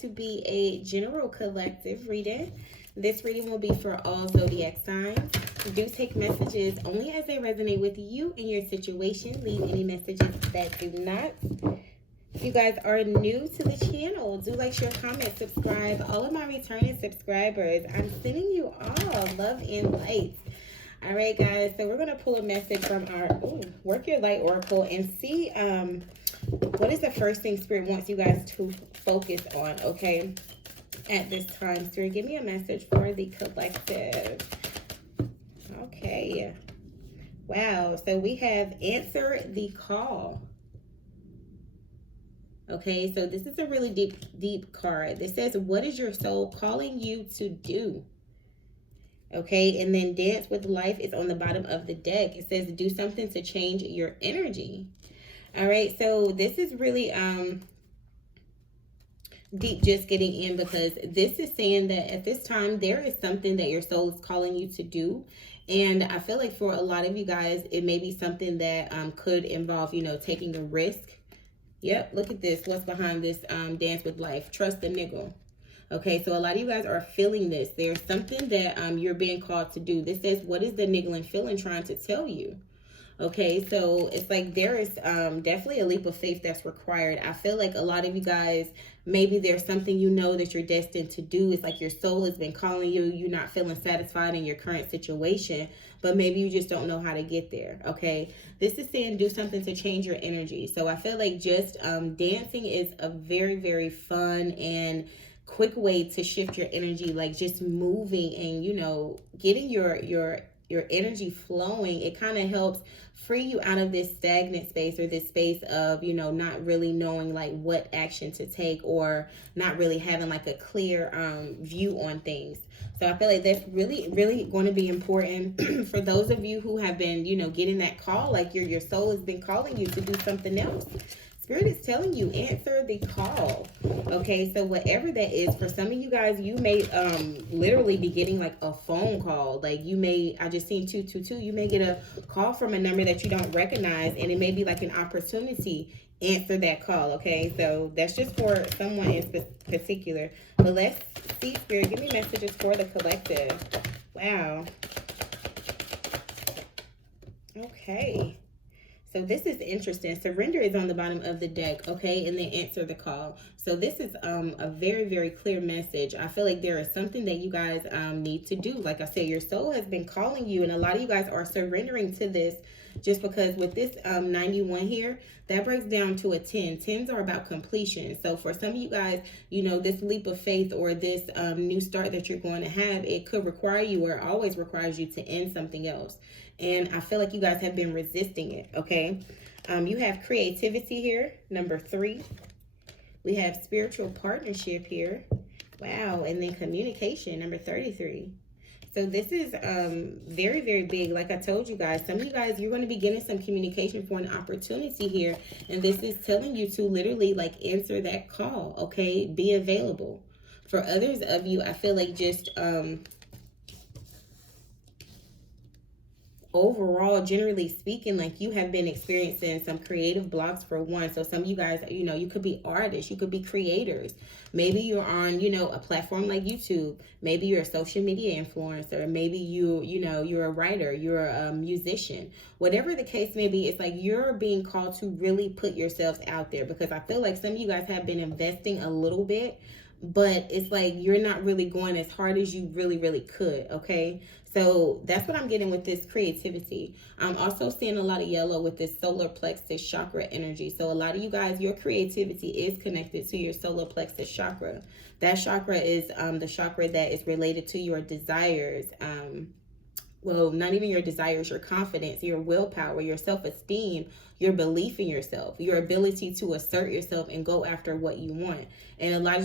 to be a general collective reading. This reading will be for all zodiac signs. Do take messages only as they resonate with you and your situation. Leave any messages that do not. If you guys are new to the channel, do like, share, comment, subscribe. All of my returning subscribers, I'm sending you all love and light. All right, guys, so we're going to pull a message from our Work Your Light Oracle and see what is the first thing Spirit wants you guys to focus on, okay, at this time. Spirit, give me a message for the collective. Okay. Wow, so we have answer the call. Okay, so this is a really deep card. This says, what is your soul calling you to do? Okay, and then dance with life is on the bottom of the deck. It says, do something to change your energy. All right, so this is really deep, just getting in, because this is saying that at this time, there is something that your soul is calling you to do. And I feel like for a lot of you guys, it may be something that could involve, you know, taking a risk. Yep, look at this. What's behind this dance with life? Trust the niggle. Okay, so a lot of you guys are feeling this. There's something that you're being called to do. This says, what is the niggling feeling trying to tell you? Okay, so it's like there is definitely a leap of faith that's required. I feel like a lot of you guys, maybe there's something you know that you're destined to do. It's like your soul has been calling you. You're not feeling satisfied in your current situation, but maybe you just don't know how to get there, okay? This is saying do something to change your energy. So I feel like just dancing is a very, very fun and quick way to shift your energy, like just moving and, you know, getting your energy flowing. It kind of helps free you out of this stagnant space, or this space of, you know, not really knowing like what action to take, or not really having like a clear view on things. So I feel like that's really, really going to be important for those of you who have been, you know, getting that call, like your soul has been calling you to do something else. Spirit is telling you, answer the call. Okay, so whatever that is, for some of you guys, you may literally be getting like a phone call. Like you may, I just seen 222, you may get a call from a number that you don't recognize, and it may be like an opportunity. Answer that call, okay? So that's just for someone in particular. But let's see, Spirit, give me messages for the collective. Wow. Okay. So this is interesting. Surrender is on the bottom of the deck, okay? And then answer the call. So this is a very, very clear message. I feel like there is something that you guys need to do. Like I said, your soul has been calling you, and a lot of you guys are surrendering to this, just because with this 91 here, that breaks down to a 10. 10s are about completion. So for some of you guys, you know, this leap of faith, or this new start that you're going to have, it could require you, or always requires you, to end something else. And I feel like you guys have been resisting it, okay? You have creativity here, number 3. We have spiritual partnership here. Wow, and then communication, number 33. So this is very, very big. Like I told you guys, some of you guys, you're going to be getting some communication for an opportunity here. And this is telling you to literally like answer that call, okay? Be available. For others of you, I feel like just overall, generally speaking, like you have been experiencing some creative blocks for one. So some of you guys, you know, you could be artists, you could be creators. Maybe you're on, you know, a platform like YouTube. Maybe you're a social media influencer. Maybe you're a writer, you're a musician. Whatever the case may be, it's like you're being called to really put yourselves out there, because I feel like some of you guys have been investing a little bit, but it's like you're not really going as hard as you really, really could, okay? So that's what I'm getting with this creativity. I'm also seeing a lot of yellow with this solar plexus chakra energy. So a lot of you guys, your creativity is connected to your solar plexus chakra. That chakra is the chakra that is related to your desires. Well, not even your desires, your confidence, your willpower, your self-esteem, your belief in yourself, your ability to assert yourself and go after what you want. And a lot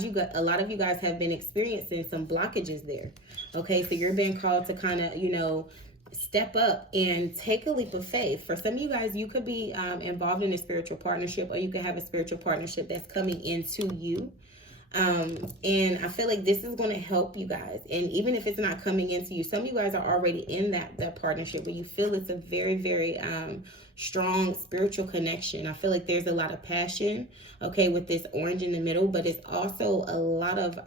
of you guys have been experiencing some blockages there. Okay, so you're being called to kind of, you know, step up and take a leap of faith. For some of you guys, you could be involved in a spiritual partnership, or you could have a spiritual partnership that's coming into you. And I feel like this is going to help you guys. And even if it's not coming into you, some of you guys are already in that partnership where you feel it's a very, very strong spiritual connection. I feel like there's a lot of passion, okay, with this orange in the middle, but it's also a lot of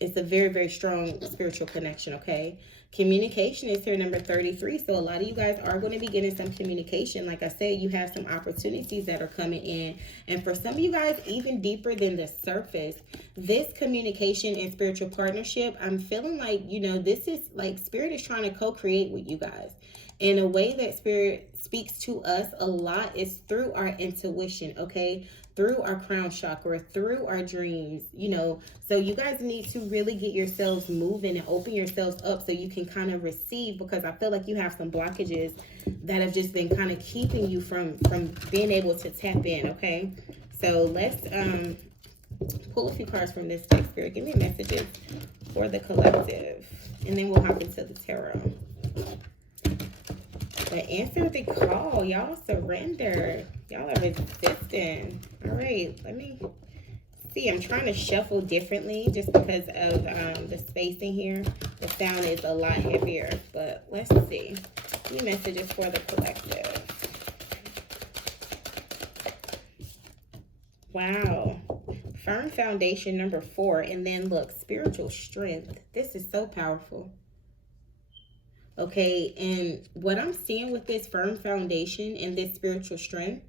it's a very, very strong spiritual connection, okay? Communication is here, number 33. So a lot of you guys are going to be getting some communication. Like I said, you have some opportunities that are coming in. And for some of you guys, even deeper than the surface, this communication and spiritual partnership, I'm feeling like, you know, this is like Spirit is trying to co-create with you guys. In a way that Spirit speaks to us a lot is through our intuition, okay? Through our crown chakra, through our dreams, you know. So you guys need to really get yourselves moving and open yourselves up so you can kind of receive, because I feel like you have some blockages that have just been kind of keeping you from being able to tap in, okay? So let's pull a few cards from this deck, Spirit. Give me messages for the collective, and then we'll hop into the tarot. But answer the call. Y'all surrender. Y'all are resisting. All right, let me see. I'm trying to shuffle differently just because of the spacing here. The sound is a lot heavier, but let's see. Any messages for the collective? Wow. Firm foundation, number 4. And then look, spiritual strength. This is so powerful. Okay, and what I'm seeing with this firm foundation and this spiritual strength,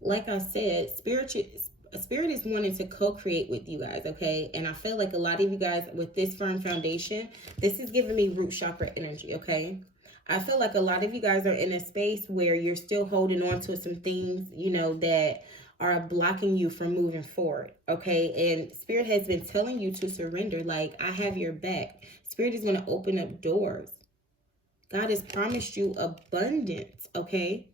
like I said, Spirit is wanting to co-create with you guys, okay? And I feel like a lot of you guys with this firm foundation, this is giving me root chakra energy, okay? I feel like a lot of you guys are in a space where you're still holding on to some things, you know, that are blocking you from moving forward, okay? And Spirit has been telling you to surrender, like, I have your back. Spirit is going to open up doors. God has promised you abundance, okay?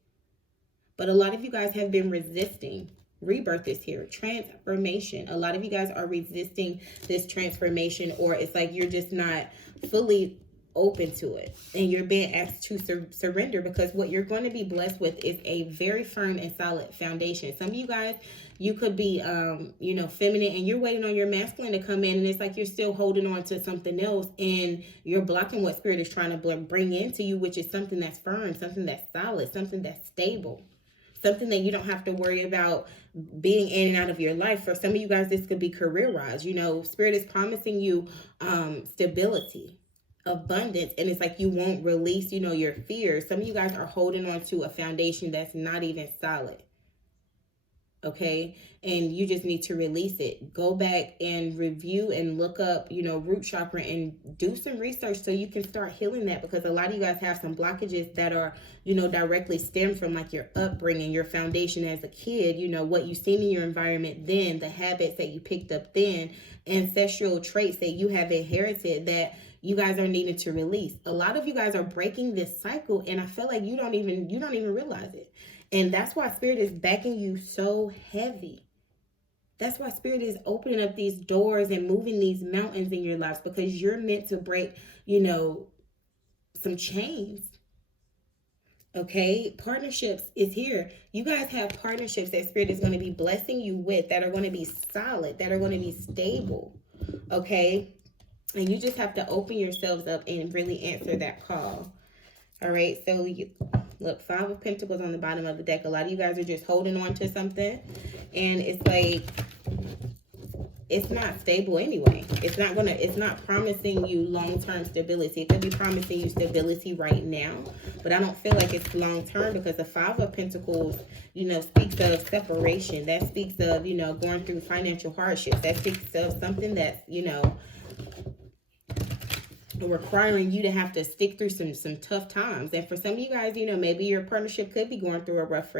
But a lot of you guys have been resisting. Rebirth is here. Transformation. A lot of you guys are resisting this transformation, or it's like you're just not fully open to it. And you're being asked to surrender, because what you're going to be blessed with is a very firm and solid foundation. Some of you guys, you could be, you know, feminine, and you're waiting on your masculine to come in, and it's like you're still holding on to something else, and you're blocking what Spirit is trying to bring into you, which is something that's firm, something that's solid, something that's stable, something that you don't have to worry about being in and out of your life. For some of you guys, this could be career-wise. You know, Spirit is promising you stability, abundance, and it's like you won't release, you know, your fears. Some of you guys are holding on to a foundation that's not even solid. Okay, and you just need to release it. Go back and review and look up, you know, root chakra, and do some research so you can start healing that, because a lot of you guys have some blockages that are, you know, directly stem from like your upbringing, your foundation as a kid, you know, what you've seen in your environment then, the habits that you picked up then, ancestral traits that you have inherited that you guys are needing to release. A lot of you guys are breaking this cycle, and I feel like you don't even realize it. And that's why Spirit is backing you so heavy. That's why Spirit is opening up these doors and moving these mountains in your lives, because you're meant to break, you know, some chains. Okay, partnerships is here. You guys have partnerships that Spirit is going to be blessing you with, that are going to be solid, that are going to be stable. Okay, and you just have to open yourselves up and really answer that call. All right, so you look, 5 of Pentacles on the bottom of the deck. A lot of you guys are just holding on to something, and it's like it's not stable anyway. It's not promising you long-term stability. It could be promising you stability right now, but I don't feel like it's long-term, because the 5 of Pentacles, you know, speaks of separation. That speaks of, you know, going through financial hardships. That speaks of something that's, you know, requiring you to have to stick through some tough times. And for some of you guys, you know, maybe your partnership could be going through a rough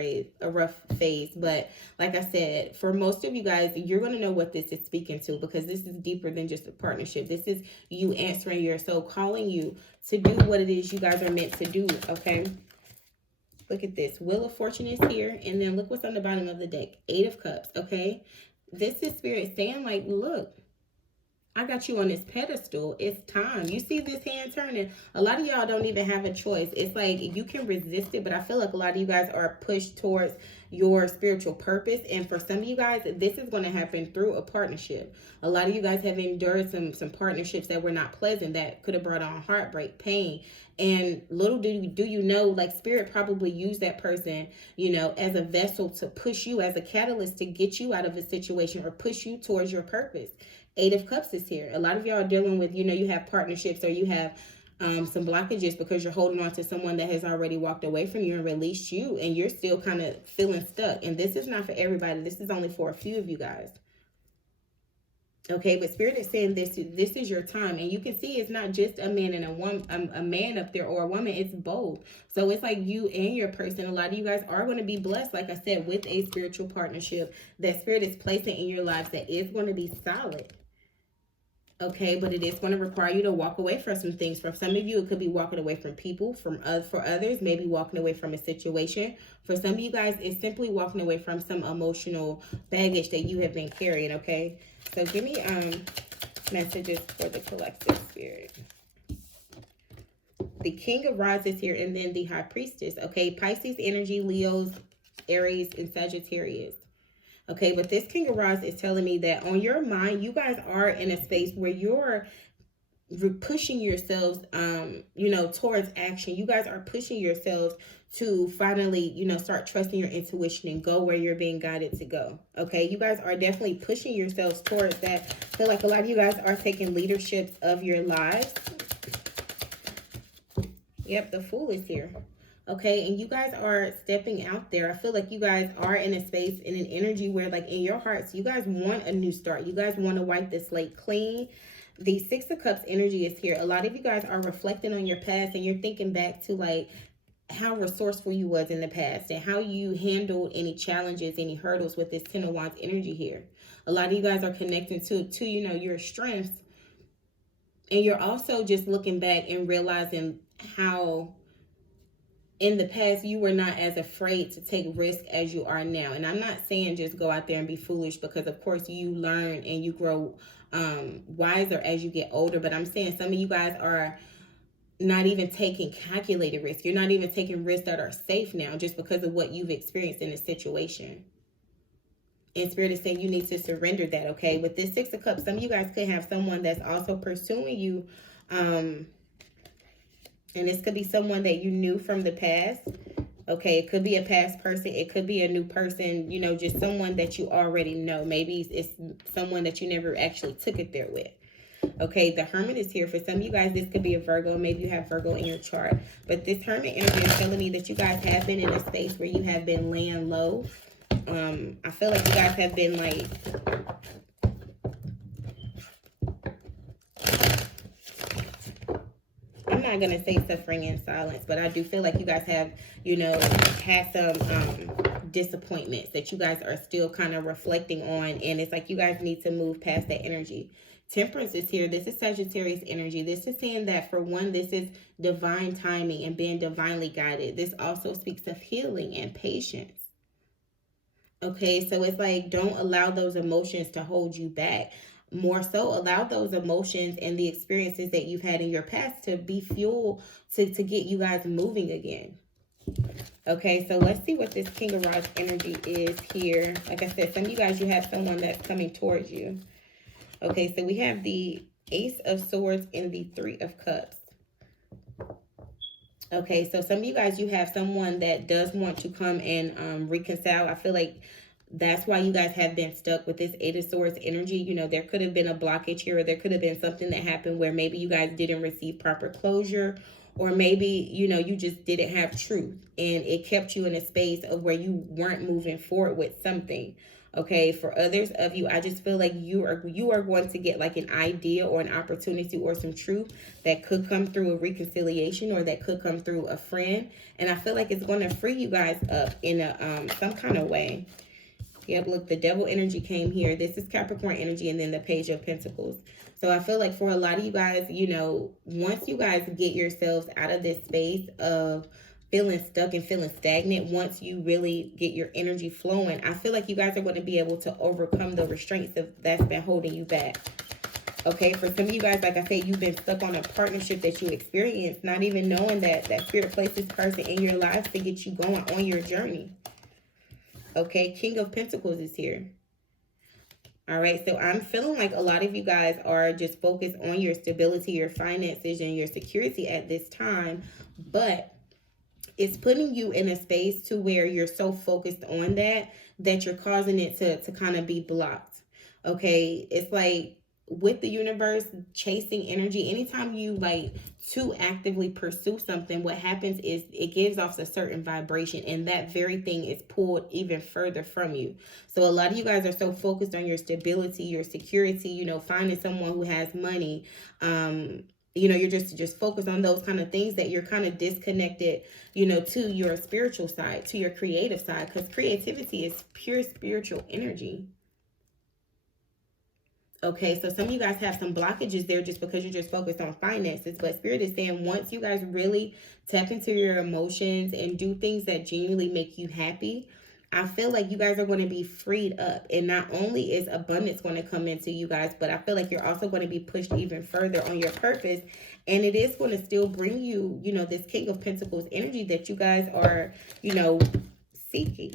phase. But like I said, for most of you guys, you're going to know what this is speaking to, because this is deeper than just a partnership. This is you answering your soul, calling you to do what it is you guys are meant to do. Okay, look at this. Wheel of Fortune is here, and then look what's on the bottom of the deck. 8 of Cups. Okay, this is Spirit saying, like, look, I got you on this pedestal. It's time. You see this hand turning. A lot of y'all don't even have a choice. It's like you can resist it, but I feel like a lot of you guys are pushed towards your spiritual purpose. And for some of you guys, this is going to happen through a partnership. A lot of you guys have endured some partnerships that were not pleasant, that could have brought on heartbreak, pain. And little do you know, like spirit probably used that person, you know, as a vessel to push you, as a catalyst to get you out of a situation or push you towards your purpose. Eight of Cups is here. A lot of y'all are dealing with, you know, you have partnerships or you have some blockages because you're holding on to someone that has already walked away from you and released you, and you're still kind of feeling stuck. And this is not for everybody. This is only for a few of you guys. Okay, but Spirit is saying this is your time, and you can see it's not just a man and a man up there or a woman. It's both. So it's like you and your person. A lot of you guys are going to be blessed, like I said, with a spiritual partnership that Spirit is placing in your lives that is going to be solid. Okay, but it is going to require you to walk away from some things. For some of you, it could be walking away from people. For others, maybe walking away from a situation. For some of you guys, it's simply walking away from some emotional baggage that you have been carrying. Okay, so give me messages for the collective spirit. The King of Rods is here, and then the High Priestess. Okay, Pisces energy, Leos, Aries, and Sagittarius. Okay, but this King of Rods is telling me that on your mind, you guys are in a space where you're pushing yourselves, you know, towards action. You guys are pushing yourselves to finally, you know, start trusting your intuition and go where you're being guided to go. Okay, you guys are definitely pushing yourselves towards that. I feel like a lot of you guys are taking leadership of your lives. Yep, the Fool is here. Okay, and you guys are stepping out there. I feel like you guys are in a space, in an energy where, like, in your hearts, you guys want a new start. You guys want to wipe the slate clean. The Six of Cups energy is here. A lot of you guys are reflecting on your past, and you're thinking back to, like, how resourceful you was in the past and how you handled any challenges, any hurdles with this Ten of Wands energy here. A lot of you guys are connecting to you know, your strengths. And you're also just looking back and realizing how in the past, you were not as afraid to take risk as you are now. And I'm not saying just go out there and be foolish, because of course you learn and you grow wiser as you get older. But I'm saying some of you guys are not even taking calculated risks. You're not even taking risks that are safe now just because of what you've experienced in a situation. And Spirit is saying you need to surrender that, okay? With this Six of Cups, some of you guys could have someone that's also pursuing you, and this could be someone that you knew from the past. Okay, it could be a past person. It could be a new person, you know, just someone that you already know. Maybe it's someone that you never actually took it there with. Okay, the Hermit is here. For some of you guys, this could be a Virgo. Maybe you have Virgo in your chart. But this Hermit energy is telling me that you guys have been in a space where you have been laying low. I feel like you guys have been like... I'm not going to say suffering in silence, but I do feel like you guys have, you know, had some disappointments that you guys are still kind of reflecting on. And it's like you guys need to move past that energy. Temperance is here. This is Sagittarius energy. This is saying that, for one, this is divine timing and being divinely guided. This also speaks of healing and patience. Okay, so it's like, don't allow those emotions to hold you back. More so, allow those emotions and the experiences that you've had in your past to be fuel to get you guys moving again. Okay, so let's see what this King of Rods energy is here. Like I said, some of you guys, you have someone that's coming towards you. Okay, so we have the Ace of Swords and the Three of Cups. Okay, so some of you guys, you have someone that does want to come and reconcile. I feel like that's why you guys have been stuck with this Eight of Swords energy. You know, there could have been a blockage here, or there could have been something that happened where maybe you guys didn't receive proper closure, or maybe, you know, you just didn't have truth and it kept you in a space of where you weren't moving forward with something. Okay, for others of you, I just feel like you are going to get like an idea or an opportunity or some truth that could come through a reconciliation, or that could come through a friend. And I feel like it's going to free you guys up in a some kind of way. Yep, look, the Devil energy came here. This is Capricorn energy, and then the Page of Pentacles. So I feel like for a lot of you guys, you know, once you guys get yourselves out of this space of feeling stuck and feeling stagnant, once you really get your energy flowing, I feel like you guys are going to be able to overcome the restraints that's been holding you back. Okay, for some of you guys, like I said, you've been stuck on a partnership that you experienced, not even knowing that Spirit placed this person in your life to get you going on your journey. Okay, King of Pentacles is here. All right, so I'm feeling like a lot of you guys are just focused on your stability, your finances, and your security at this time, but it's putting you in a space to where you're so focused on that you're causing it to kind of be blocked. Okay, it's like with the universe chasing energy, anytime you like to actively pursue something, what happens is it gives off a certain vibration, and that very thing is pulled even further from you. So a lot of you guys are so focused on your stability, your security, you know, finding someone who has money, you know, you're just focused on those kind of things that you're kind of disconnected, you know, to your spiritual side, to your creative side, because creativity is pure spiritual energy. Okay, so some of you guys have some blockages there just because you're just focused on finances. But Spirit is saying once you guys really tap into your emotions and do things that genuinely make you happy, I feel like you guys are going to be freed up. And not only is abundance going to come into you guys, but I feel like you're also going to be pushed even further on your purpose. And it is going to still bring you, you know, this King of Pentacles energy that you guys are, you know, seeking.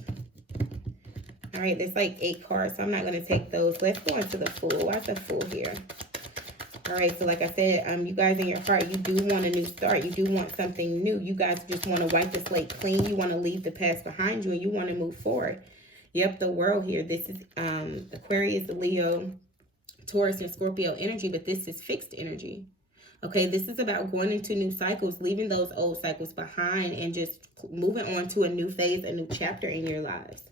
All right, there's like 8 cards, so I'm not going to take those. Let's go into the Fool. Why's the Fool here? All right, so like I said, you guys in your heart, you do want a new start. You do want something new. You guys just want to wipe the slate clean. You want to leave the past behind you, and you want to move forward. Yep, the World here. This is Aquarius, Leo, Taurus, and Scorpio energy, but this is fixed energy. Okay, this is about going into new cycles, leaving those old cycles behind, and just moving on to a new phase, a new chapter in your lives.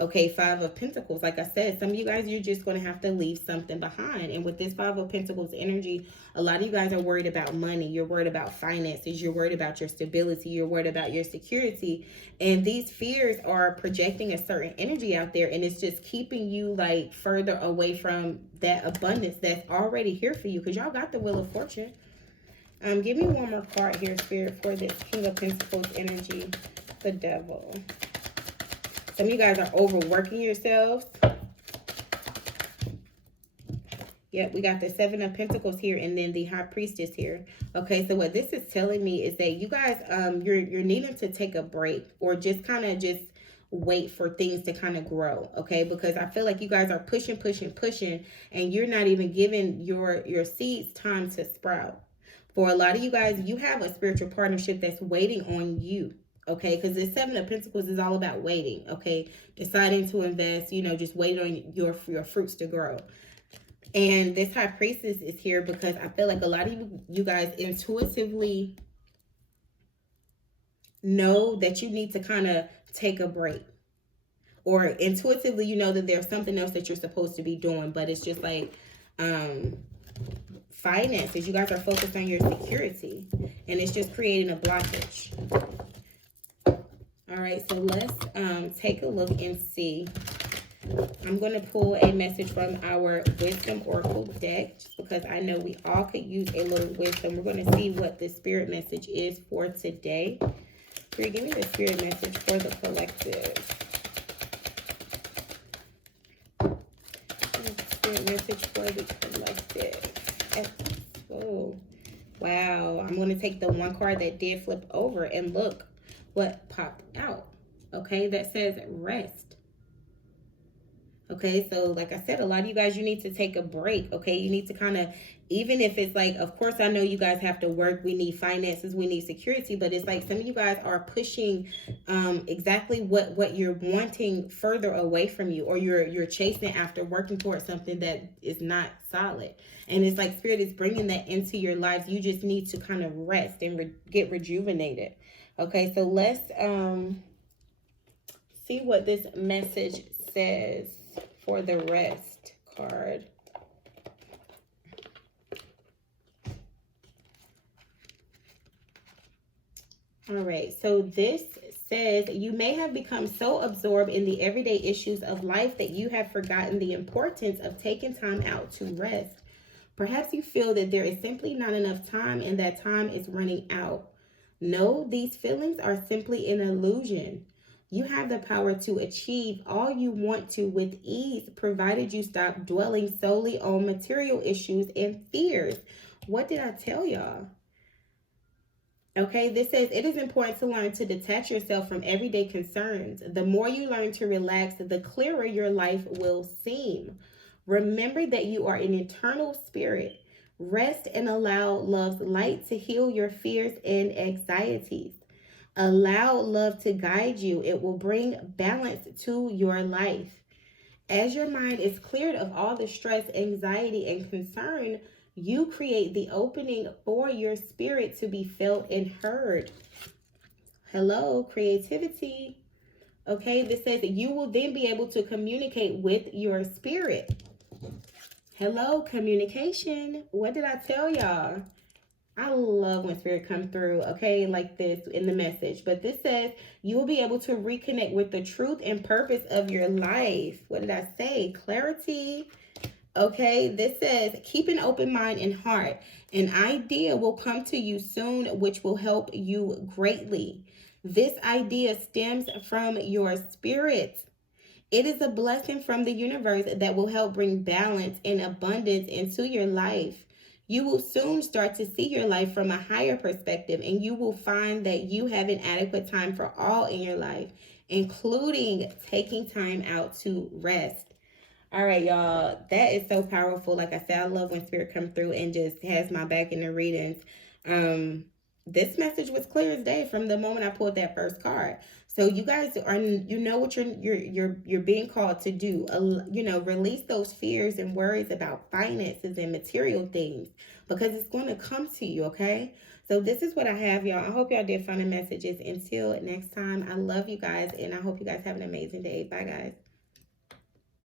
Okay, 5 of Pentacles. Like I said, some of you guys, you're just going to have to leave something behind. And with this 5 of Pentacles energy, a lot of you guys are worried about money. You're worried about finances. You're worried about your stability. You're worried about your security. And these fears are projecting a certain energy out there. And it's just keeping you like further away from that abundance that's already here for you. Because y'all got the Wheel of Fortune. Give me one more card here, Spirit, for this King of Pentacles energy. The Devil. Some of you guys are overworking yourselves. Yep, we got the 7 of Pentacles here and then the High Priestess here. Okay, so what this is telling me is that you guys, you're needing to take a break or just kind of just wait for things to kind of grow, okay? Because I feel like you guys are pushing, and you're not even giving your seeds time to sprout. For a lot of you guys, you have a spiritual partnership that's waiting on you. Okay, because the 7 of Pentacles is all about waiting, okay? Deciding to invest, you know, just waiting on your fruits to grow. And this High Priestess is here because I feel like a lot of you guys intuitively know that you need to kind of take a break. Or intuitively, you know that there's something else that you're supposed to be doing, but it's just like finances. You guys are focused on your security, and it's just creating a blockage. All right, so let's take a look and see. I'm going to pull a message from our Wisdom Oracle deck just because I know we all could use a little wisdom. We're going to see what the spirit message is for today. Spirit, give me the spirit message for the collective. Spirit message for the collective. Oh, wow. I'm going to take the one card that did flip over and look what popped out. Okay, that says rest. Okay, so like I said, a lot of you guys, you need to take a break. Okay, you need to kind of, even if it's like, of course, I know you guys have to work. We need finances, we need security, but it's like some of you guys are pushing exactly what you're wanting further away from you, or you're chasing after working towards something that is not solid. And it's like Spirit is bringing that into your lives. You just need to kind of rest and get rejuvenated. Okay, so let's see what this message says for the rest card. All right, so this says you may have become so absorbed in the everyday issues of life that you have forgotten the importance of taking time out to rest. Perhaps you feel that there is simply not enough time and that time is running out. No, these feelings are simply an illusion. You have the power to achieve all you want to with ease, provided you stop dwelling solely on material issues and fears. What did I tell y'all? Okay, this says it is important to learn to detach yourself from everyday concerns. The more you learn to relax, the clearer your life will seem. Remember that you are an eternal spirit. Rest and allow love's light to heal your fears and anxieties. Allow love to guide you, it will bring balance to your life. As your mind is cleared of all the stress, anxiety, and concern, you create the opening for your spirit to be felt and heard. Hello, creativity. Okay, this says that you will then be able to communicate with your spirit. Hello, communication. What did I tell y'all? I love when spirit comes through, okay, like this in the message. But this says you will be able to reconnect with the truth and purpose of your life. What did I say? Clarity. Okay, this says keep an open mind and heart. An idea will come to you soon, which will help you greatly. This idea stems from your spirit. It is a blessing from the universe that will help bring balance and abundance into your life. You will soon start to see your life from a higher perspective, and you will find that you have an adequate time for all in your life, including taking time out to rest. All right, y'all. That is so powerful. Like I said, I love when spirit comes through and just has my back in the readings. This message was clear as day from the moment I pulled that first card. So you guys are, you know what you're being called to do. Release those fears and worries about finances and material things, because it's going to come to you. Okay. So this is what I have, y'all. I hope y'all did find the messages. Until next time, I love you guys, and I hope you guys have an amazing day. Bye, guys.